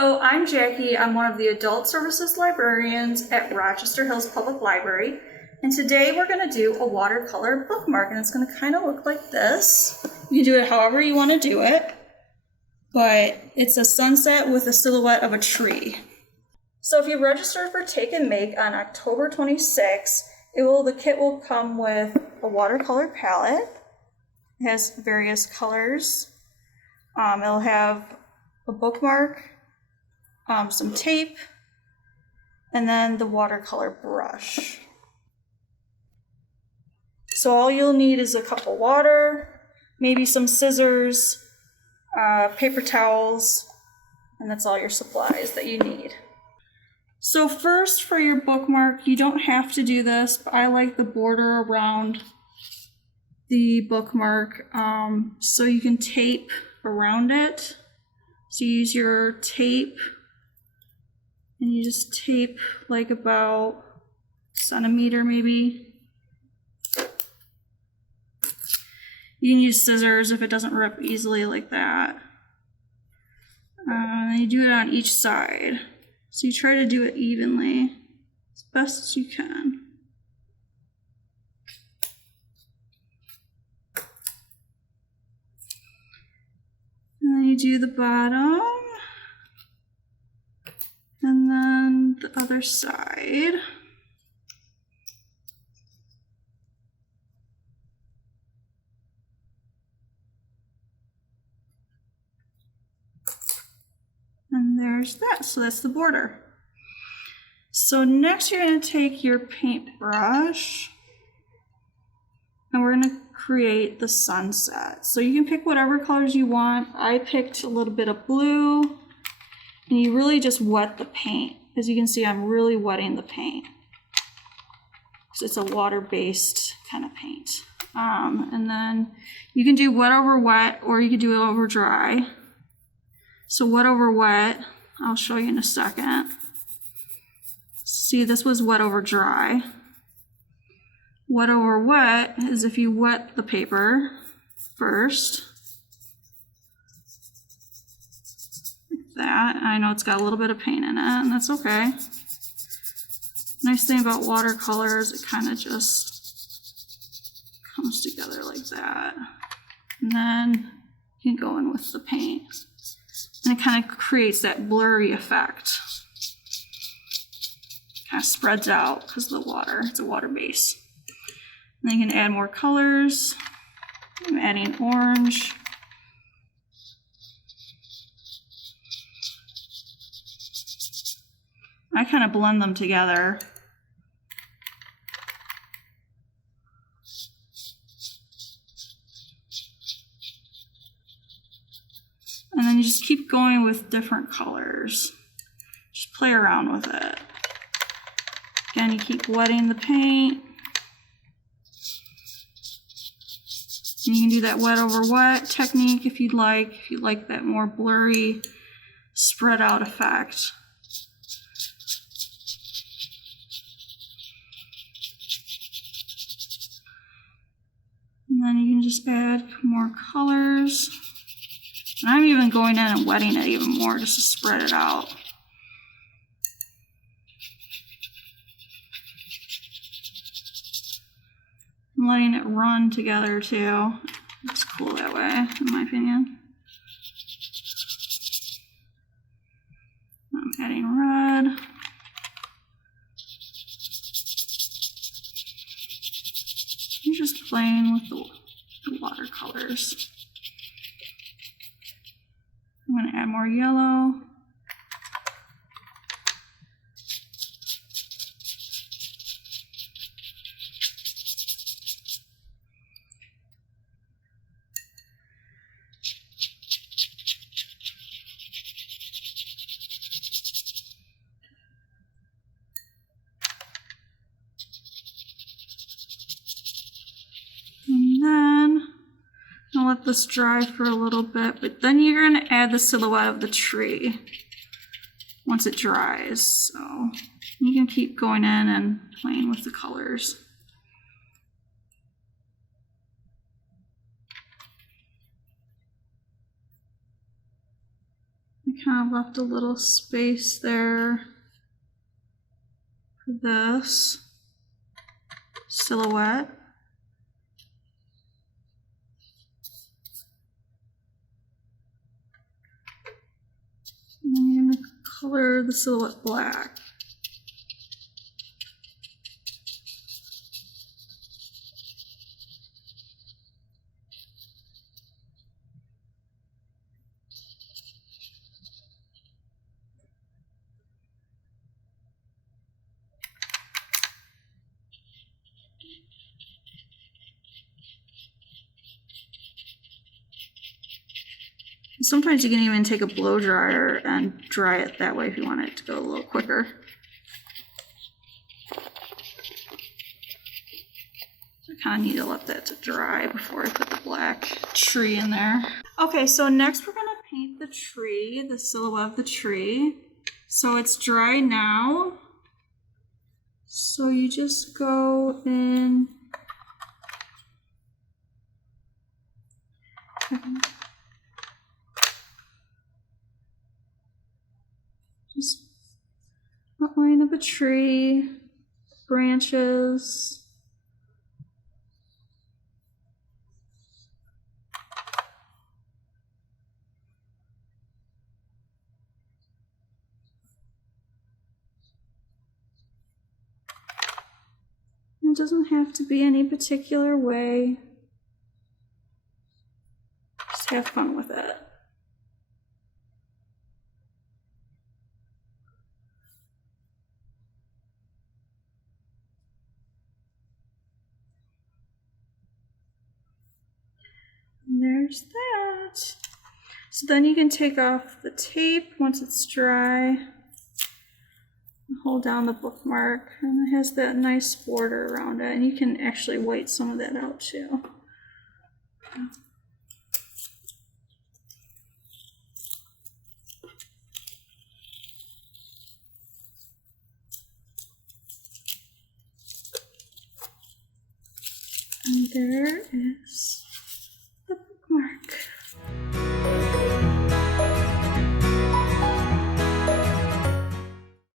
Hello, I'm Jackie. I'm one of the Adult Services librarians at Rochester Hills Public Library. And today we're going to do a watercolor bookmark, and it's going to kind of look like this. You can do it however you want to do it, but it's a sunset with a silhouette of a tree. So if you registered for Take and Make on October 26th, the kit will come with a watercolor palette. It has various colors. It'll have a bookmark, some tape, and then the watercolor brush. So all you'll need is a cup of water, maybe some scissors, paper towels, and that's all your supplies that you need. So first, for your bookmark, you don't have to do this, but I like the border around the bookmark, so you can tape around it. So you use your tape, and you just tape like about a centimeter maybe. You can use scissors if it doesn't rip easily like that. And then you do it on each side. So you try to do it evenly as best as you can. And then you do the bottom, and then the other side. And there's that, so that's the border. So next you're going to take your paintbrush, and we're going to create the sunset. So you can pick whatever colors you want. I picked a little bit of blue, and you really just wet the paint. As you can see, I'm really wetting the paint. So it's a water-based kind of paint. And then you can do wet over wet, or you can do it over dry. So wet over wet, I'll show you in a second. See, this was wet over dry. Wet over wet is if you wet the paper first. Like that. I know it's got a little bit of paint in it, and that's okay. Nice thing about watercolor is it kind of just comes together like that. And then you can go in with the paint. And it kind of creates that blurry effect. Kind of spreads out because of the water. It's a water base. And then you can add more colors. I'm adding orange. I kind of blend them together. And then you just keep going with different colors. Just play around with it. Again, you keep wetting the paint. And you can do that wet over wet technique if you'd like. If you like that more blurry, spread out effect. And then you can just add more colors. And I'm even going in and wetting it even more just to spread it out. I'm letting it run together too. It's cool that way, in my opinion. I'm adding red. I'm just playing with the watercolors. I'm going to add more yellow. And then I'll let this dry for a little bit, but then you're going to add the silhouette of the tree once it dries. So you can keep going in and playing with the colors. kind of left a little space there for this silhouette. And then you're going to color the silhouette black. Sometimes you can even take a blow dryer and dry it that way if you want it to go a little quicker. I kind of need to let that to dry before I put the black tree in there. Okay, so next we're gonna paint the tree, the silhouette of the tree. So it's dry now. So you just go in. Just outline of a tree, branches. It doesn't have to be any particular way. Just have fun with it. And there's that. So then you can take off the tape once it's dry. Hold down the bookmark, and it has that nice border around it, and you can actually white some of that out too. And there is